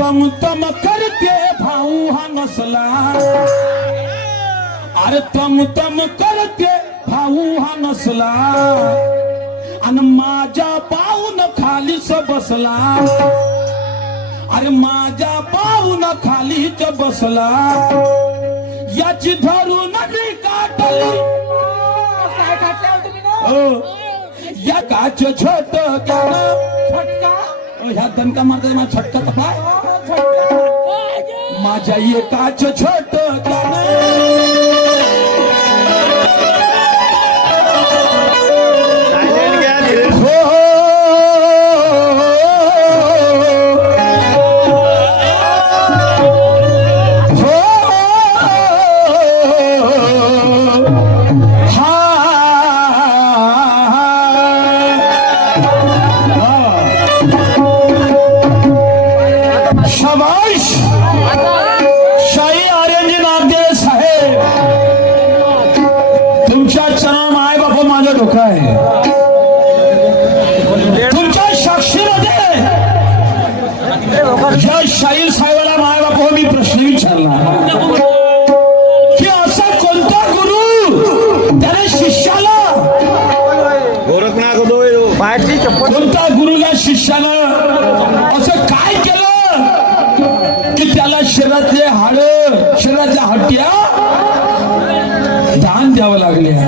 तम तम करके भाऊ हा नसला, अरे तम तम करके भाऊ हा नसला, आणि माझ्या पाऊन खालीच बसला, अरे माझ्या पाऊन खालीच बसला, याची धरून मी काटली, काय काटल्या तुम्ही या काच छोट छटका ह्या दणका मारता माझा छटका तपाय माझ्या एकाच छोट शाहीर साहेबाला माय बाप मी प्रश्न विचारला की असा कोणता गुरु त्याने शिष्याला कोणता गुरुला शिष्यानं असं काय केलं की त्याला शरीरातले हाड शरीरातल्या हड्ड्या दान द्यावं लागल्या,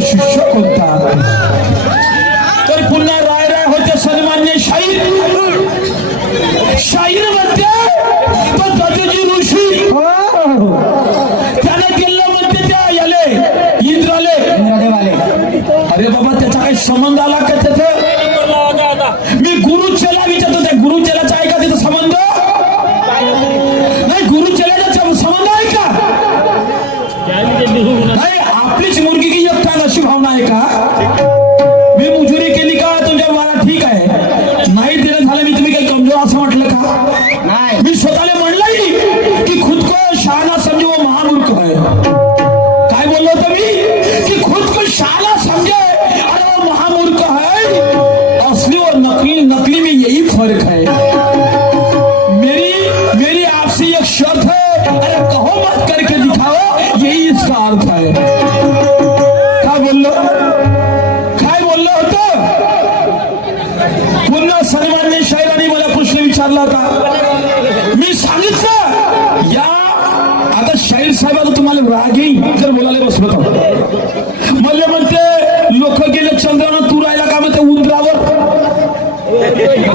शिष्य कोणता. तर पुन्हा राय राय होते सन्मान्य शाहीर म्हणते तो दत्तजी ऋषी त्याने केलं म्हणते त्या याले इंद्राले, अरे बाबा त्याचा काही संबंध आला का त्याचं. मी गुरु चेला विचारतो त्या गुरु चेलाचा आहे का तिथं संबंध नाही, गुरु चेलाचा संबंध आहे का नाही. आपलीच मुलगी की एकटा अशी भावना आहे का. मी मुजुरी केली का तुझ्या मला ठीक आहे, नाही दिलं झालं मी तुम्ही काही कमजोर असं म्हटलं का नाही. मी स्वतःला म्हणलंही की खुद को शहाणा समजे वो महामूर्ख है. काय बोललो होतं मी की खुद को शहाणा समझे अरे वो महामूर्ख है. असली और नकली में यही फर्क है. मेरी आपसे एक शर्त है, अरे कहो मत करके दिखाओ, यही इसका अर्थ है. काय बोललो होतो. पुन्हा सन्मान्य शाहिरांनी मला प्रश्न विचारला होता. मी सांगितलं या आता शाहीर साहेबांना तुम्हाला राग येईल जर बोलायला बसलो तर. मला म्हणते लोक गेले चंद्रावर, तू राहिला का म्हणते उंदरावर.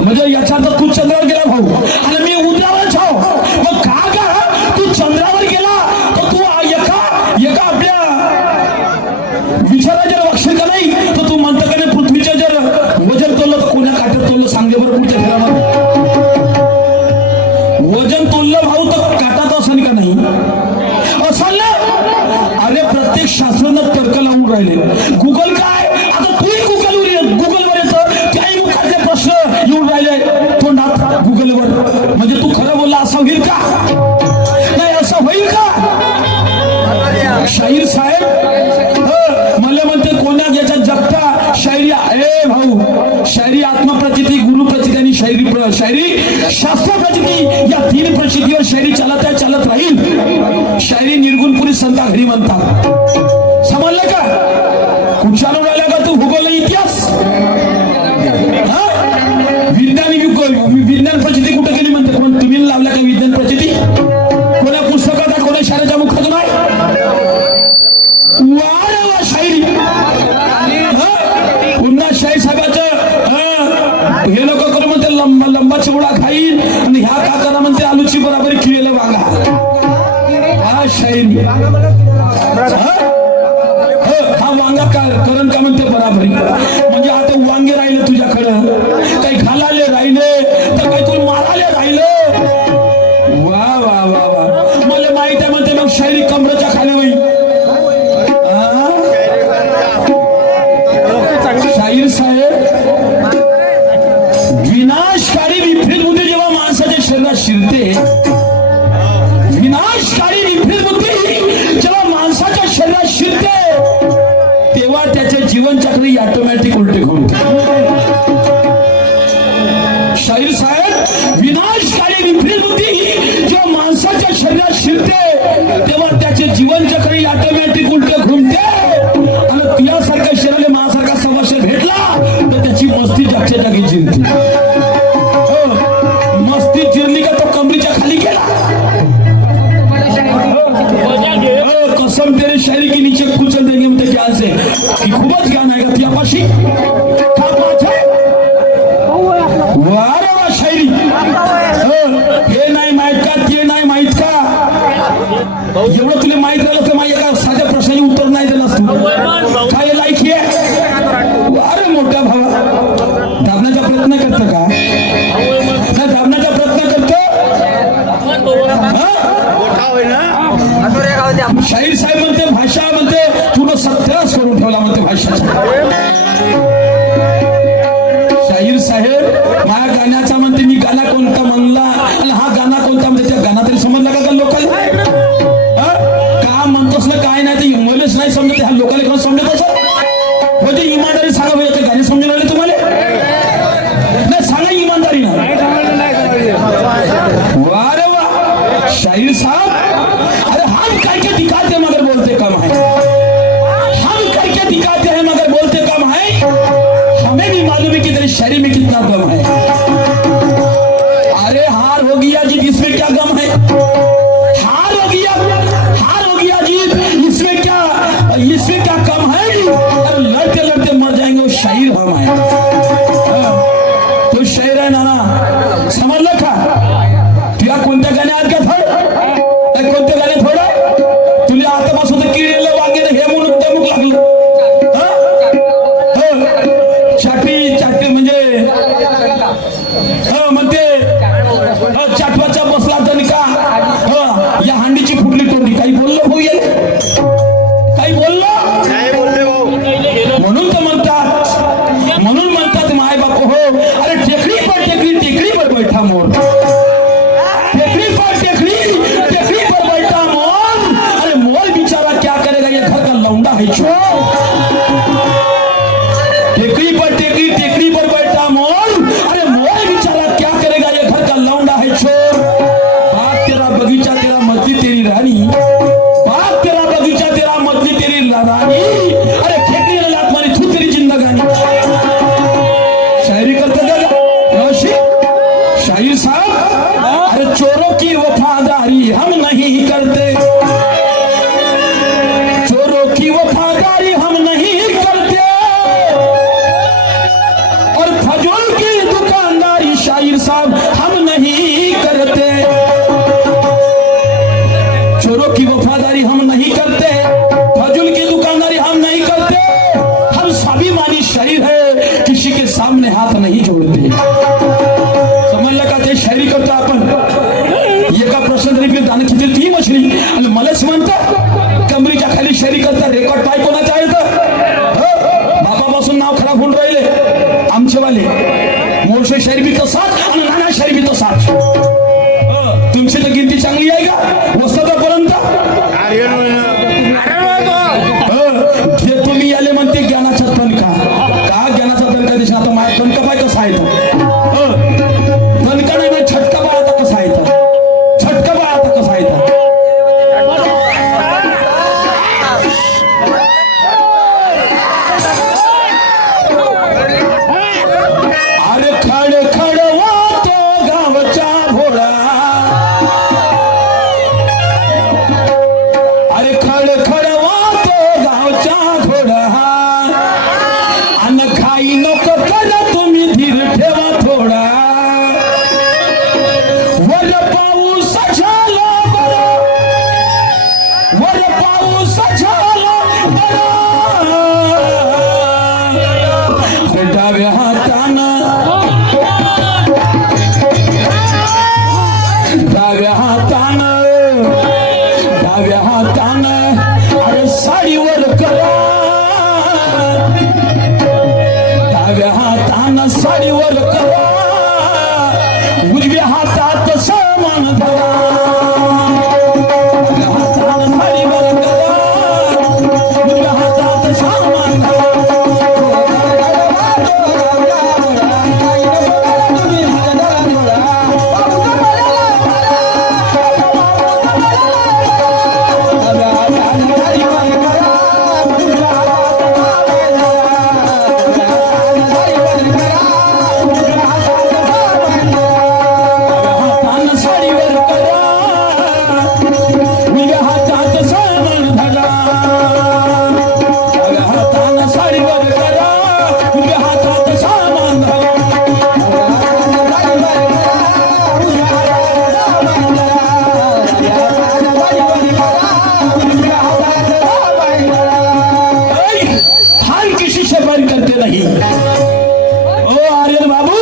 म्हणजे याचा तर तू चंद्रावर गेला भाऊ आणि मी उंदरावरच हो. मग का तू चंद्रावर गेला तर तू एका आपल्या विचारा जर वाक्षर का नाही तर तू म्हणतं का नाही पृथ्वीचं जर वजन तोललं तर कोण्या काट्यात तोललं सांगे बरं पुढच्या घरामध्ये. वजन तोललं भाऊ तर काटात असेल का नाही असाल ना. अरे प्रत्येक शास्त्रज्ञ तर्क लावून राहिले. गुगल काय आता तूही गुगलवर येतं त्याही मुखातले प्रश्न येऊन राहिले तोंडात गुगलवर. म्हणजे तू खरं बोलला असं होईल का नाही, असं होईल का. शाहीर साहेब मला म्हणते कोणा याच्या जगता शायरी. ए भाऊ शायरी आत्मप्रचिती, गुरुप्रचिती आणि शायरी शास्त्र प्रचिती या तीन प्रचितीवर शायरी चालत राहील. शायरी निर्गुणपुरी संता घरी म्हणतात. समजलं का. कुठच्या राहिला का तू भूगोल इतिहास विज्ञान प्रचिती कुठं केली म्हणते. पण तुम्ही लावला का विज्ञान प्रचिती कोणा पुस्तकात कोणा शाळेच्या मुखातून आहे. शायरी पुन्हा शाहीर साहेबाचं हे नको करू म्हणते लंबा चिवडा खाईल आणि ह्या काकाला म्हणते आलूची बराबरी खिळेलं वागा. हा शायरी हा वांगा करण का म्हणते बराबरी. म्हणजे आता वांगे राहिले तुझ्याकडं, काही घालाले राहिले तर काही तू माराले राहिलं. वा वा वा वा मला माहित आहे म्हणते. मग शायरी कमरेच्या खाली होईल. शाहीर साहेब विनाशकारी विपरीत बुद्धी जेव्हा माणसाच्या शरीरात शिरते, विनाशकारी विपरीत बुद्धी जेव्हा माणसाच्या शरीरात शिरते जीवन चक्र ऑटोमॅटिक उलटे घुमते. शाहीर साहेब, विनाशकारी विपरीत बुद्धी जेव्हा माणसाच्या शरीरात शिरते तेव्हा त्याचे जीवन चक्र ऑटोमॅटिक उलटे घुमते आणि तुझ्यासारख्या शरीराला माझ्यासारखा सवाशे भेटला तर त्याची मस्ती जागच्या जागी जिरते. मस्ती जिरली का तो कमरीच्या खाली गेला. कसम तेरे शायरी की नीचे कुचल देंगे म्हणते ख्याल से की खूपच ज्ञान आहे का तुझ्यापाशी. का बात है, वा रे वा शायरी. हे नाही माहित का, ते नाही माहित का, एवढं तुला माहित राहिलं तर माझ्या एका साध्या प्रश्नाचे उत्तर नाही दिलं असतं. काय लायकी आहे. अरे मोठा भावा, दाबण्याचा प्रयत्न करतो का, दाबण्याचा प्रयत्न करतो. शाहीर साहेब म्हणते भाषा म्हणते पूर्ण सत्यास करून ठेवला म्हणते भाषाचा. शाहीर साहेब, माझ्या गाण्याचा म्हणते मी गाणं कोणता म्हणला आणि हा गाणं कोणता म्हणते. त्या गाणं तरी समजला का लोकांना. का म्हणतोस ना काय नाही ते मलाच नाही समजत, ह्या लोकांना कोण समजत असं म्हणजे इमानदारी सांगा म्हणजे ते गाणे समजून आले तुम्हाला नाही. सांगा इमानदारी ना. वा रे वा शाहीर साहब, अरे हम करके दिखाते मगर बोलते कम है. हम करके दिखाते हैं मगर बोलते कम है. हमें भी मालूम है कि तेरी शायरी में कितना गम है. अरे हार हो गया जीत, इसमें क्या गम है. हार हो गया जीत, इसमें क्या कम है. अरे लड़ते लड़ते मर जाएंगे वो शायर हम है. तो शायर है नाना, समजलं का. तुला कोणत्या गाण्यात का थोड, कोणत्या गाणे थोडं तुला आतापासून तर किडलेलं वागे हे म्हणून तेमुक लागलं. चाटी म्हणजे म्हणते चाटवाचा बसला तरी का या हांडीची फुटली तोंडी. काही बोललो भाऊ येईल, काही बोललो म्हणून म्हणतात माय बाप हो. अरे टेकडी पर बैठा मोर. टेकडी पर बैठा मोर. अरे मोर बेचारा क्या करेगा, ये घर का लौंडा है चोर. टेकड़ी पर बैठा मोर. अरे मोर बेचारा क्या करेगा, ये घर का लौंडा है चोर. बाप तेरा बगीचा तेरा मस्ती तेरी रानी. बाप तेरा बगीचा तेरा मस्ती तेरी रानी. अरे ठेकड़ी ने लात मारी थू तेरी जिंदगानी. शायरी करते शाहीर साहब, अरे चोरों की वफादारी हम नहीं करते. चोरों की वफादारी हम नहीं करते और फजूल की दुकानदारी शाहीर साहब हम नहीं करते. चोरों की वफादारी हम नहीं करते, फजूल की दुकानदारी हम नहीं करते. हम स्वाभिमानी शायर है, किसी के सामने हाथ नहीं जोड़ते. समजलं का. ते शायरी करतो आपण. एका प्रश्न तरी दान खिचेल ती मछली आणि मलाच म्हणता कमरीच्या खाली शायरी करता. रेकॉर्ड पाय कोणाचा आहे तर बापापासून नाव खराब होऊन राहिले आमचेवाले. मोर्शे शायरी बी तसाच आणि नाना शायरी बी तसाच. तुमची तर गिनती चांगली आहे का वस्तापर्यंत. जे तुम्ही आले म्हणते ज्ञानाचा तणका. का ज्ञानाचा तणका दिसला. आता माझ्या तणका पाय कसा आहे तणका नाही, छटका पाय आता कसा आहे. छटका पाय आता कसा आहे. अरे खड खड वा हम किसी से बैर करते नहीं। ओ आर्यन बाबू,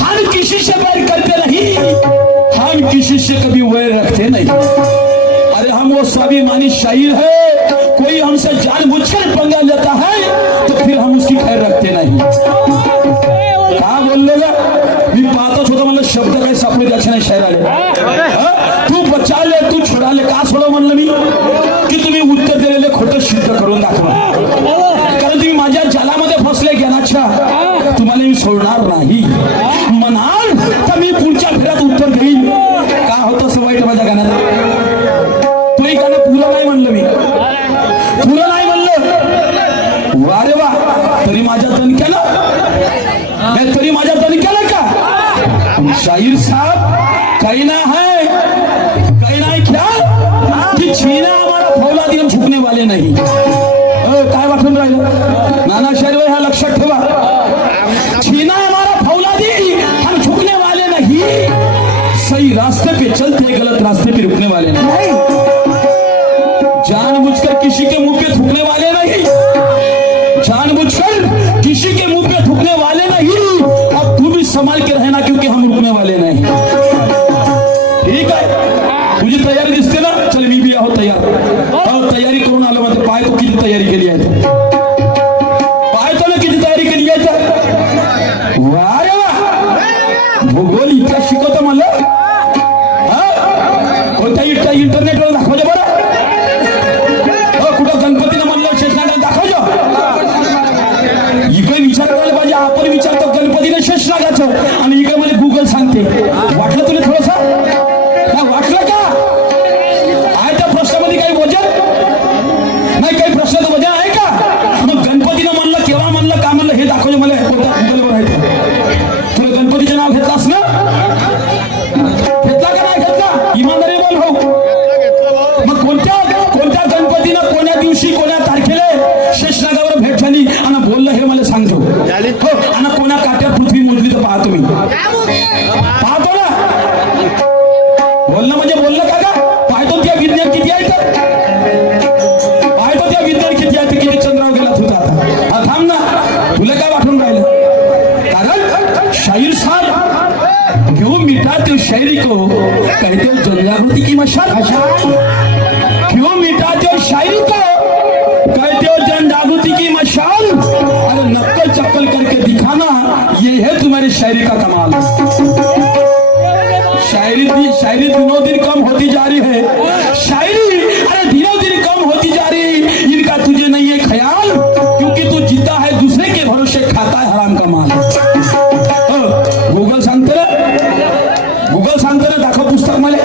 हम किसी से बैर करते नहीं, हम किसी से कभी वैर रखते नहीं। अरे हम वो स्वाभिमानी शायर है, कोई हमसे जानबूझकर पंगा लेता है तो फिर हम उसकी खैर रखते नहीं। का बोललो ग मी पाहतच होतो, मला शब्द काही सापडू द्यायचे नाही शहराला। तू बचा ले, तू छोडा ले, का सोडव म्हणलं मी की तुम्ही उत्तर दिलेले खोटं सिद्ध करून दाखवा, कारण तुम्ही माझ्या जालामध्ये फसले ज्ञानाच्या, तुम्हाला मी सोडणार नाही म्हणाल तर मी पुढच्या फेऱ्यात उत्तर देईन। का होतं असं वाईट माझ्या गाण्यात? तोही गाणं पुरं नाही म्हणलं मी, पुरं नाही म्हणलं। वा रे वा, तरी माझ्या तणक्याला, तरी माझ्या तणक्याला का शाहीर साहब कहना है, कहना है क्या कि छीना हमारा फौलादी हम झुकने वाले नहीं। काय वाटून राहिलं नाना शाहीर, ह्या लक्षात ठेवा, छीना हमारा फौलादी हम झुकने वाले नहीं, सही रास्ते पे चलते गलत रास्ते पे रुकने वाले नहीं, जानबूझकर किसी के मुंह पे थूकने वाले नहीं, जानबूझकर किसी के मुंह पे थूकने वाले नहीं। अब तू भी संभाल के रहना क्योंकि हम रुकने वाले नहीं। ठीक है, तुझी तयारी दिसते ना, चल मी भी आहो तयार, और तयारी करून आलो मध्ये। पाय तो किती तयारी केली आहे, पाय तो ना किती तयारी केली आहे। वा रे वा, भूगोल इतिहास शिकवतो मला, कोणत्या इंटरनेटवर दाखवले बरं, कुठं गणपतीला म्हणलं शेषनागाला दाखवજો, इकडे विचार करायला पाहिजे। आपण विचारतो गणपतीने शेषनागाचं, आणि इकडे मला गुगल सांगते। वाटलं तुला थोडस, वाटलं का? आहे त्या प्रश्नामध्ये काही वजन नाही, काही प्रश्नाचं वजन आहे का? मग गणपतीनं म्हणलं, केव्हा म्हणलं, का म्हणलं हे दाखवलं मला, गुगलवर आहे। तुला गणपतीचं नाव घेतलास ना, घेतला का नाही घेतला? इमानदारी बोल भाऊ। मग कोणत्या गणपतीनं कोण्या दिवशी कोण्या तारखेला शेषनागावर भेट झाली आणि बोललं हे मला सांगतो हो, आणि कोण्या काट्यात पृथ्वी मोजली तर पाहतो मी, पाहतो ना, बोलणं म्हणजे बोललं का? पाहतो त्या विज्ञान किती आहे, पाहतो त्या विज्ञान किती आहे, किती चंद्रावर गेला होता आता। थांब ना, तुला काय वाटून राहिलं? कारण शाहीर साहब क्यों मिटाते हो शायरी को, कहते हो जनजागृति की मशाल, क्यों मिटाते हो शायरी को, कहते हो जनजागृति की मशाल, अरे नक्कल चक्कल करके दिखाना, ये है तुम्हारी शायरी का कमाल। शायरी दिनों दिन कम होती जा रही है, शायरी अरे दिनों दिन कम होती जा रही, इनका तुझे नहीं है ख्याल, क्योंकि तू जीता है दूसरे के भरोसे, खाता है हराम का माल। गूगल सांगते ना, गूगल सांगते ना, दाखव पुस्तक मला।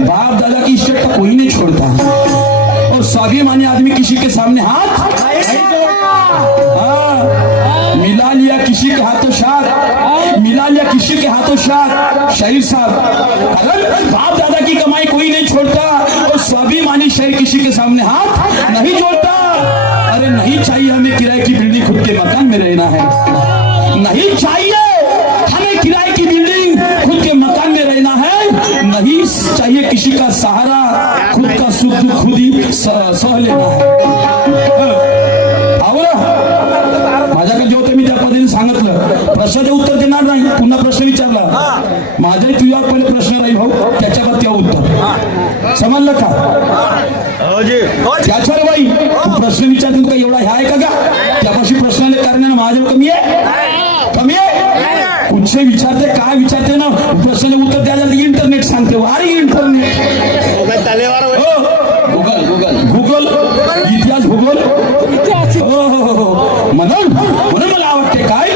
बाप दादा की इज्जत तो कोई नहीं छोड़ता, और स्वाभिमानी आदमी किसी के सामने हाथ, मिला लिया किसी के हाथों साथ, मिला लिया किसी के हाथों साथ। शाहीर साहब, कारण बाप दादा की कमाई कोई नहीं छोड़ता, और स्वाभिमानी शायर किसी के सामने हाथ नहीं जोड़ता। अरे नहीं चाहिए हमें किराए की बिल्डिंग, खुद के मकान में रहना है, नहीं चाहिए हमें किराए की बिल्डिंग, खुद के मकान में रहना है, नहीं चाहिए किसी का सहारा, खुद का सुख दुख खुद ही सह लेना है। माझ्याकडे जे होतं मी त्या पद्धतीने सांगितलं, प्रश्नाचं उत्तर देणार नाही, पुन्हा प्रश्न विचारला, माझ्याही तुझ्यावर पहिले प्रश्न राहील भाऊ, त्याच्यावर तेव्हा उत्तर, समजलं का? त्याच्यावर बाई तू प्रश्न विचारतो का एवढा ह्या आहे का त्यापाशी प्रश्नाले करण्यानं माझ्यावर कमी आहे, कमी आहे? कुठचे विचारते, काय विचारते ना, प्रश्नाला उत्तर द्यायला इंटरनेट सांगते। अरे इंटरनेट, गुगल गुगल गुगल इतिहास, भूगोल, म्हणून मला आवडते काय